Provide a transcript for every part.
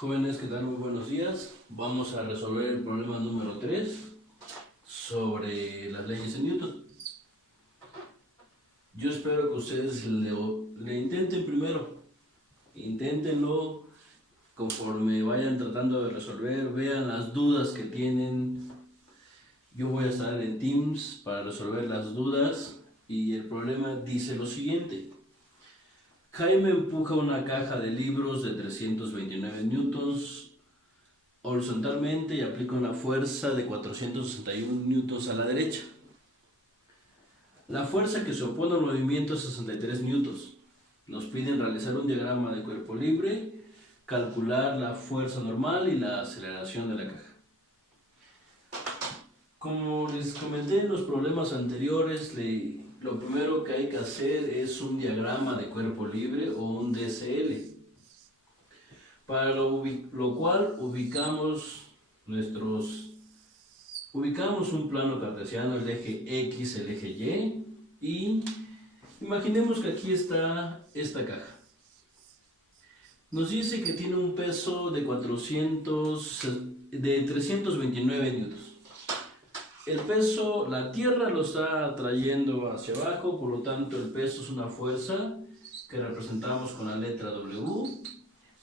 Jóvenes, ¿qué tal? Muy buenos días. Vamos a resolver el problema número 3 sobre las leyes de Newton. Yo espero que ustedes le intenten primero. Inténtenlo conforme vayan tratando de resolver. Vean las dudas que tienen. Yo voy a estar en Teams para resolver las dudas. Y el problema dice lo siguiente. Jaime empuja una caja de libros de 329 newtons horizontalmente y aplica una fuerza de 461 newtons a la derecha. La fuerza que se opone al movimiento es 63 newtons. Nos piden realizar un diagrama de cuerpo libre, calcular la fuerza normal y la aceleración de la caja. Como les comenté en los problemas anteriores, lo primero que hay que hacer es un diagrama de cuerpo libre o un DCL. Para lo cual ubicamos un plano cartesiano, el eje X, el eje Y, y imaginemos que aquí está esta caja. Nos dice que tiene un peso de 329 newtons. El peso, la Tierra lo está trayendo hacia abajo, por lo tanto el peso es una fuerza que representamos con la letra W.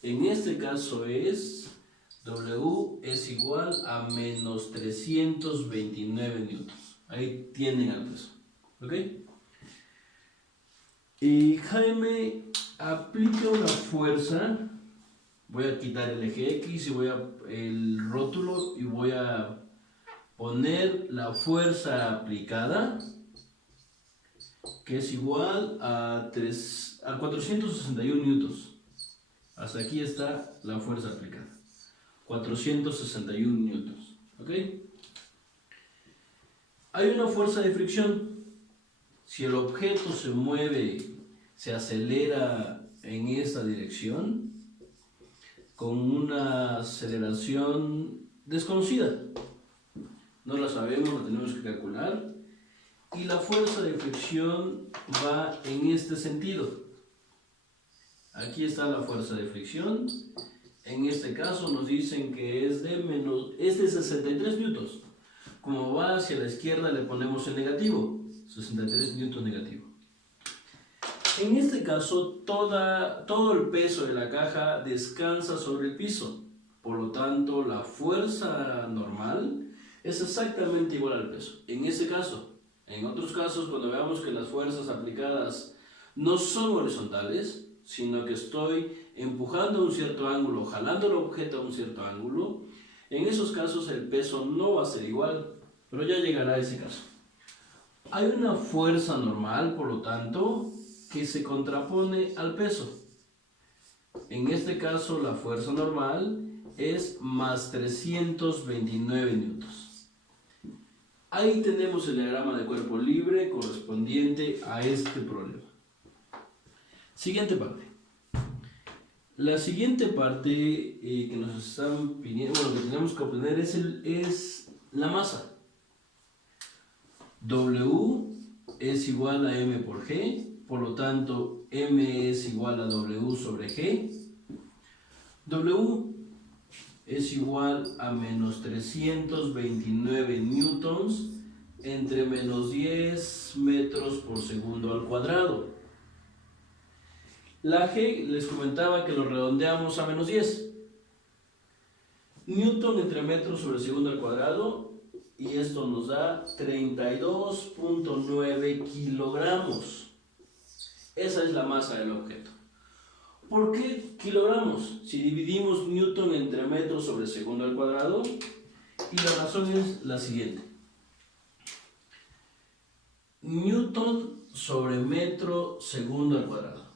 En este caso W es igual a menos 329 newtons. Ahí tienen el peso. ¿Ok? Y Jaime aplica una fuerza. Voy a quitar el eje X y el rótulo y voy a poner la fuerza aplicada, que es igual a 461 newtons. Hasta aquí está la fuerza aplicada. 461 newtons. ¿Ok? Hay una fuerza de fricción. Si el objeto se mueve, se acelera en esta dirección, con una aceleración desconocida. No la sabemos, la tenemos que calcular. Y la fuerza de fricción va en este sentido. Aquí está la fuerza de fricción. En este caso nos dicen que es de 63 newtons. Como va hacia la izquierda le ponemos el negativo. 63 newtons negativo. En este caso todo el peso de la caja descansa sobre el piso. Por lo tanto la fuerza normal es exactamente igual al peso. En ese caso. En otros casos, cuando veamos que las fuerzas aplicadas no son horizontales, sino que estoy empujando a un cierto ángulo, jalando el objeto a un cierto ángulo, en esos casos el peso no va a ser igual, pero ya llegará a ese caso. Hay una fuerza normal, por lo tanto, que se contrapone al peso. En este caso, la fuerza normal es más 329 newtons. Ahí tenemos el diagrama de cuerpo libre correspondiente a este problema. Siguiente parte. La siguiente parte que nos están pidiendo, que tenemos que obtener es la masa. W es igual a M por G, por lo tanto M es igual a W sobre G. W es igual a menos 329 newtons entre menos 10 metros por segundo al cuadrado. La G les comentaba que lo redondeamos a menos 10. Newton entre metros sobre segundo al cuadrado, y esto nos da 32.9 kilogramos. Esa es la masa del objeto. ¿Por qué kilogramos? Si dividimos Newton entre metros sobre segundo al cuadrado, y la razón es la siguiente. Newton sobre metro segundo al cuadrado.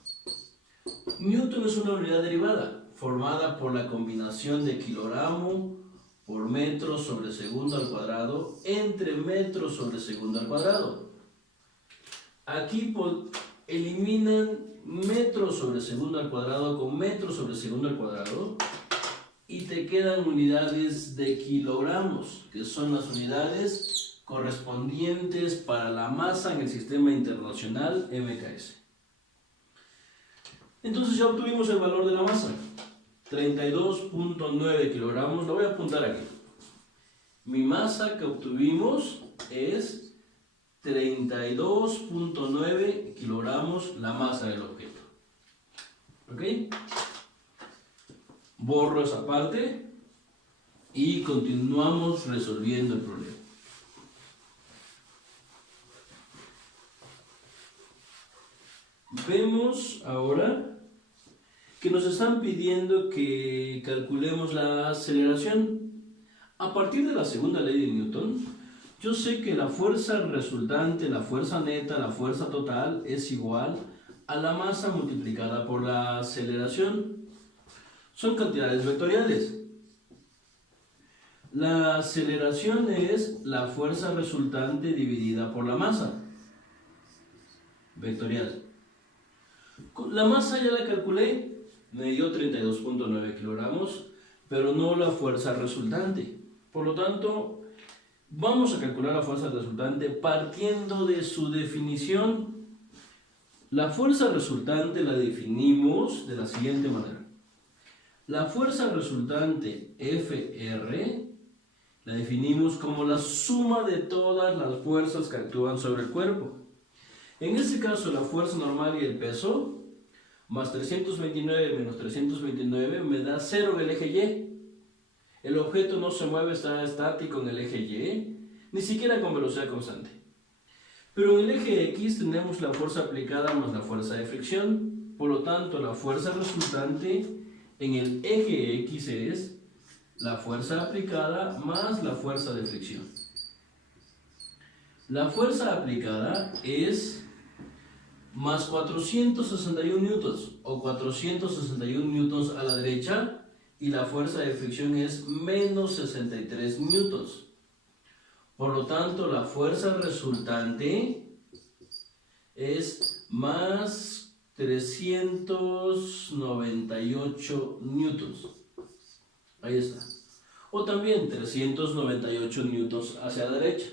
Newton es una unidad derivada, formada por la combinación de kilogramo por metro sobre segundo al cuadrado entre metro sobre segundo al cuadrado. Aquí eliminan metro sobre segundo al cuadrado con metro sobre segundo al cuadrado y te quedan unidades de kilogramos, que son las unidades correspondientes para la masa en el sistema internacional MKS. Entonces ya obtuvimos el valor de la masa. 32.9 kilogramos, lo voy a apuntar aquí. Mi masa que obtuvimos es 32.9 kilogramos la masa del objeto. ¿Ok? Borro esa parte y continuamos resolviendo el problema. Vemos ahora que nos están pidiendo que calculemos la aceleración. A partir de la segunda ley de Newton, yo sé que la fuerza resultante, la fuerza neta, la fuerza total es igual a la masa multiplicada por la aceleración. Son cantidades vectoriales. La aceleración es la fuerza resultante dividida por la masa vectorial. La masa ya la calculé, me dio 32.9 kilogramos, pero no la fuerza resultante. Por lo tanto, vamos a calcular la fuerza resultante partiendo de su definición. La fuerza resultante la definimos de la siguiente manera. La fuerza resultante Fr la definimos como la suma de todas las fuerzas que actúan sobre el cuerpo. En este caso, la fuerza normal y el peso, más 329 menos 329 me da 0 en el eje Y. El objeto no se mueve, está estático en el eje Y, ni siquiera con velocidad constante. Pero en el eje X tenemos la fuerza aplicada más la fuerza de fricción. Por lo tanto, la fuerza resultante en el eje X es la fuerza aplicada más la fuerza de fricción. La fuerza aplicada es más 461 newtons o 461 newtons a la derecha y la fuerza de fricción es menos 63 newtons. Por lo tanto, la fuerza resultante es más 398 newtons. Ahí está. O también 398 newtons hacia la derecha.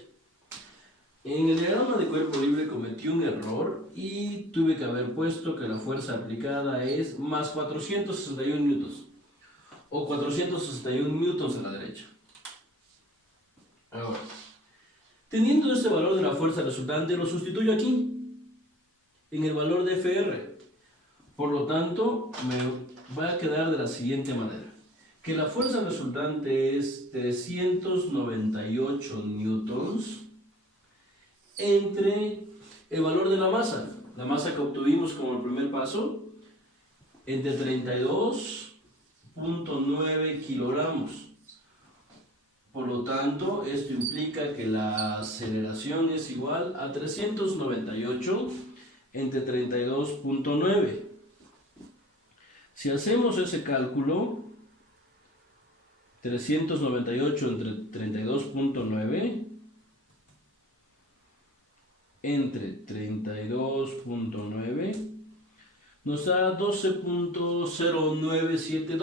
En el diagrama de cuerpo libre cometí un error y tuve que haber puesto que la fuerza aplicada es más 461 newtons o 461 newtons a la derecha. Ahora, teniendo este valor de la fuerza resultante, lo sustituyo aquí en el valor de Fr. Por lo tanto, me va a quedar de la siguiente manera. Que la fuerza resultante es 398 newtons entre el valor de la masa que obtuvimos como el primer paso, entre 32.9 kilogramos. Por lo tanto, esto implica que la aceleración es igual a 398 entre 32.9. Si hacemos ese cálculo, 398 entre 32.9 entre 32.9 nos da 12.097,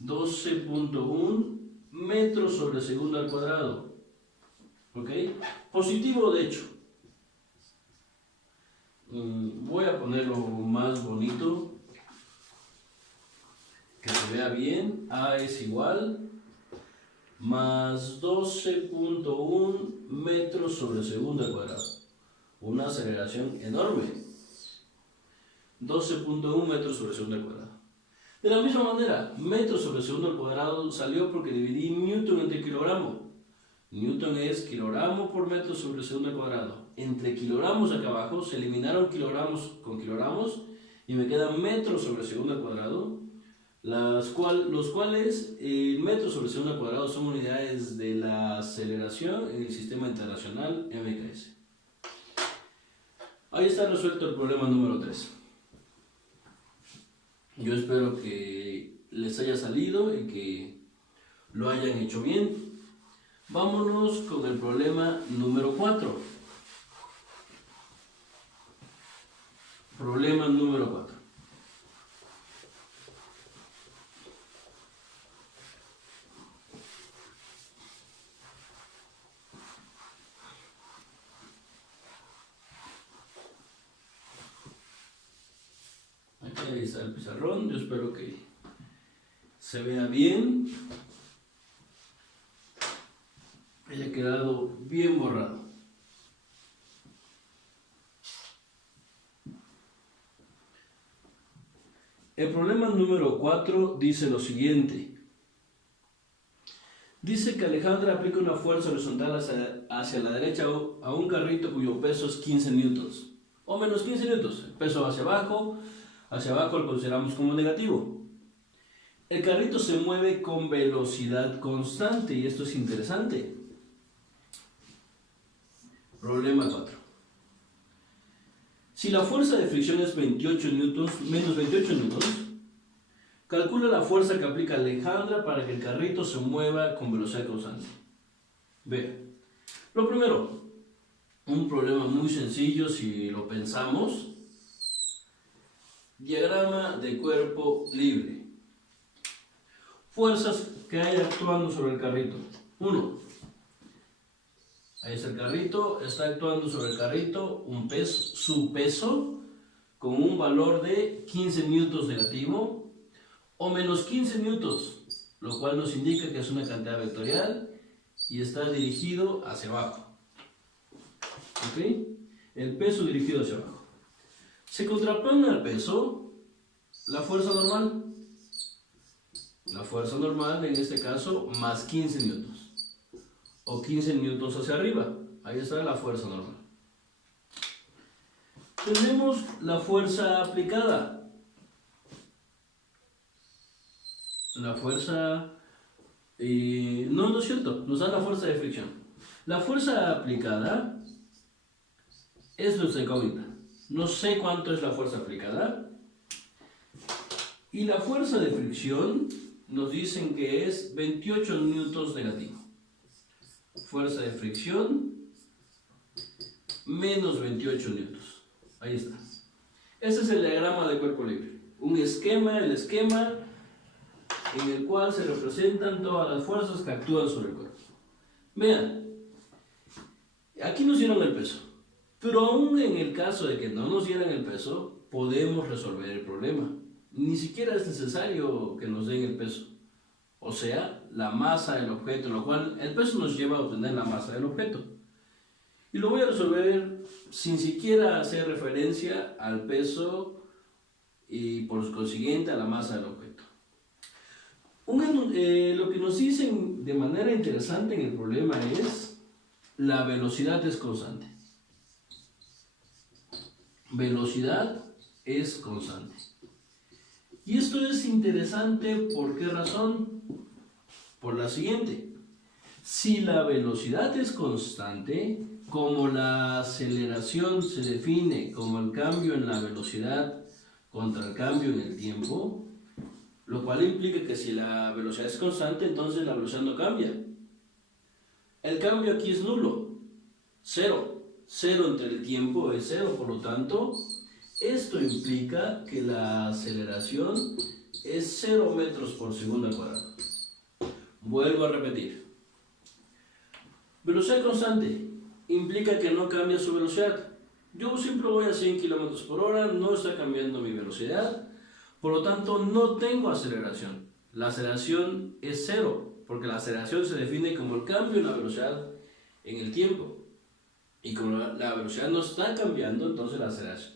12.1 metros sobre segundo al cuadrado. ¿Ok? Positivo de hecho. Voy a ponerlo más bonito, que se vea bien. A es igual más 12.1 metros sobre segundo al cuadrado. Una aceleración enorme. 12.1 metros sobre segundo al cuadrado. De la misma manera, metros sobre segundo al cuadrado salió porque dividí newton entre kilogramo. Newton es kilogramo por metro sobre segundo al cuadrado. Entre kilogramos acá abajo se eliminaron kilogramos con kilogramos y me quedan metros sobre segundo al cuadrado, los cuales metros sobre segundo al cuadrado son unidades de la aceleración en el sistema internacional MKS. Ahí está resuelto el problema número 3. Yo espero que les haya salido y que lo hayan hecho bien. Vámonos con el problema número 4. Problema número 4. Aquí está el pizarrón, yo espero que se vea bien, haya quedado bien borrado. El problema número 4 dice lo siguiente. Dice que Alejandra aplica una fuerza horizontal hacia la derecha a un carrito cuyo peso es 15 newtons, o menos 15 newtons. El peso hacia abajo lo consideramos como negativo. El carrito se mueve con velocidad constante, y esto es interesante. Problema 4. Si la fuerza de fricción es 28 newtons, menos 28 newtons, calcula la fuerza que aplica Alejandra para que el carrito se mueva con velocidad constante. Ve, lo primero, un problema muy sencillo si lo pensamos. Diagrama de cuerpo libre. Fuerzas que hay actuando sobre el carrito. 1. Ahí está el carrito, está actuando sobre el carrito su peso con un valor de 15 newtons negativo o menos 15 newtons, lo cual nos indica que es una cantidad vectorial y está dirigido hacia abajo. ¿Ok? El peso dirigido hacia abajo. Se contrapone al peso la fuerza normal. La fuerza normal, en este caso, más 15 newtons. O 15 newtons hacia arriba. Ahí está la fuerza normal. Tenemos la fuerza aplicada. La fuerza... no es cierto. Nos da la fuerza de fricción. La fuerza aplicada es nuestra incógnita. No sé cuánto es la fuerza aplicada. Y la fuerza de fricción nos dicen que es 28 newtons negativo. Fuerza de fricción menos 28 newtons. Ahí está. Este es el diagrama de cuerpo libre. Un esquema, el esquema en el cual se representan todas las fuerzas que actúan sobre el cuerpo. Vean, aquí nos dieron el peso, pero aún en el caso de que no nos dieran el peso, podemos resolver el problema. Ni siquiera es necesario que nos den el peso. O sea, la masa del objeto, lo cual el peso nos lleva a obtener la masa del objeto. Y lo voy a resolver sin siquiera hacer referencia al peso y por consiguiente a la masa del objeto. Lo que nos dicen de manera interesante en el problema es la velocidad es constante. Velocidad es constante. Y esto es interesante, ¿por qué razón? Por la siguiente. Si la velocidad es constante, como la aceleración se define como el cambio en la velocidad contra el cambio en el tiempo, lo cual implica que si la velocidad es constante, entonces la velocidad no cambia. El cambio aquí es nulo, cero. Cero entre el tiempo es cero, por lo tanto, esto implica que la aceleración es 0 metros por segundo al cuadrado. Vuelvo a repetir. Velocidad constante implica que no cambia su velocidad. Yo siempre voy a 100 km por hora, no está cambiando mi velocidad, por lo tanto no tengo aceleración. La aceleración es 0, porque la aceleración se define como el cambio en la velocidad en el tiempo. Y como la velocidad no está cambiando, entonces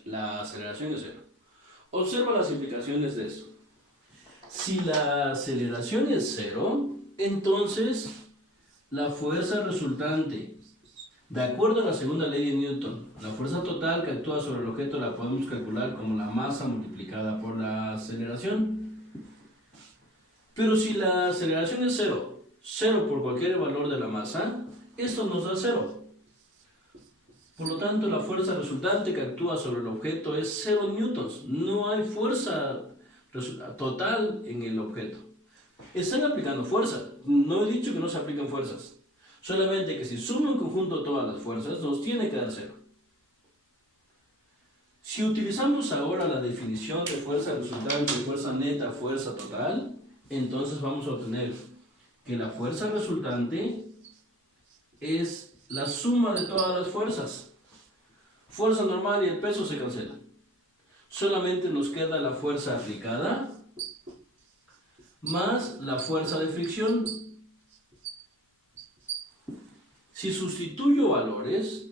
la aceleración es 0. Observa las implicaciones de esto. Si la aceleración es 0, entonces la fuerza resultante, de acuerdo a la segunda ley de Newton, la fuerza total que actúa sobre el objeto la podemos calcular como la masa multiplicada por la aceleración. Pero si la aceleración es 0, 0 por cualquier valor de la masa, esto nos da 0. Por lo tanto, la fuerza resultante que actúa sobre el objeto es 0 newtons. No hay fuerza total en el objeto. Están aplicando fuerza. No he dicho que no se apliquen fuerzas. Solamente que si sumo en conjunto todas las fuerzas, nos tiene que dar 0. Si utilizamos ahora la definición de fuerza resultante, fuerza neta, fuerza total, entonces vamos a obtener que la fuerza resultante es la suma de todas las fuerzas. Fuerza normal y el peso se cancelan. Solamente nos queda la fuerza aplicada más la fuerza de fricción. Si sustituyo valores,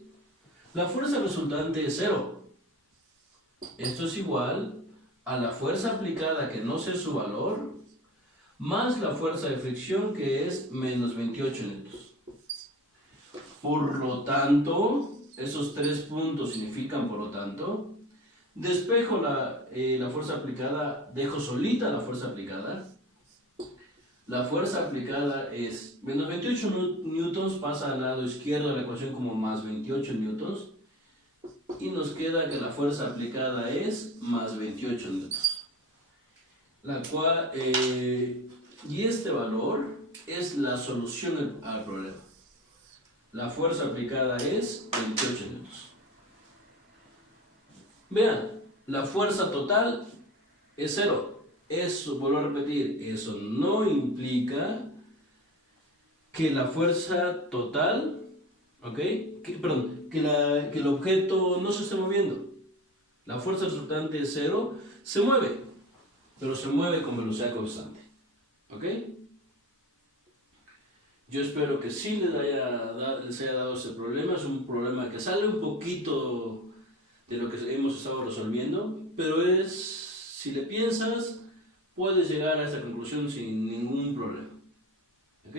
la fuerza resultante es 0. Esto es igual a la fuerza aplicada, que no sé su valor, más la fuerza de fricción, que es menos 28 newtons. Por lo tanto, esos 3 puntos significan, por lo tanto, despejo la fuerza aplicada, dejo solita la fuerza aplicada. La fuerza aplicada es menos 28 newtons, pasa al lado izquierdo de la ecuación como más 28 newtons. Y nos queda que la fuerza aplicada es más 28 newtons. La cual, y este valor es la solución al problema. La fuerza aplicada es 28 newtons. Vean, la fuerza total es 0. Eso, vuelvo a repetir, eso no implica que la fuerza total, ¿ok? Que el objeto no se esté moviendo. La fuerza resultante es 0, se mueve, pero se mueve con velocidad constante, ¿ok? Yo espero que sí les haya dado ese problema. Es un problema que sale un poquito de lo que hemos estado resolviendo, pero si le piensas, puedes llegar a esta conclusión sin ningún problema, ¿ok?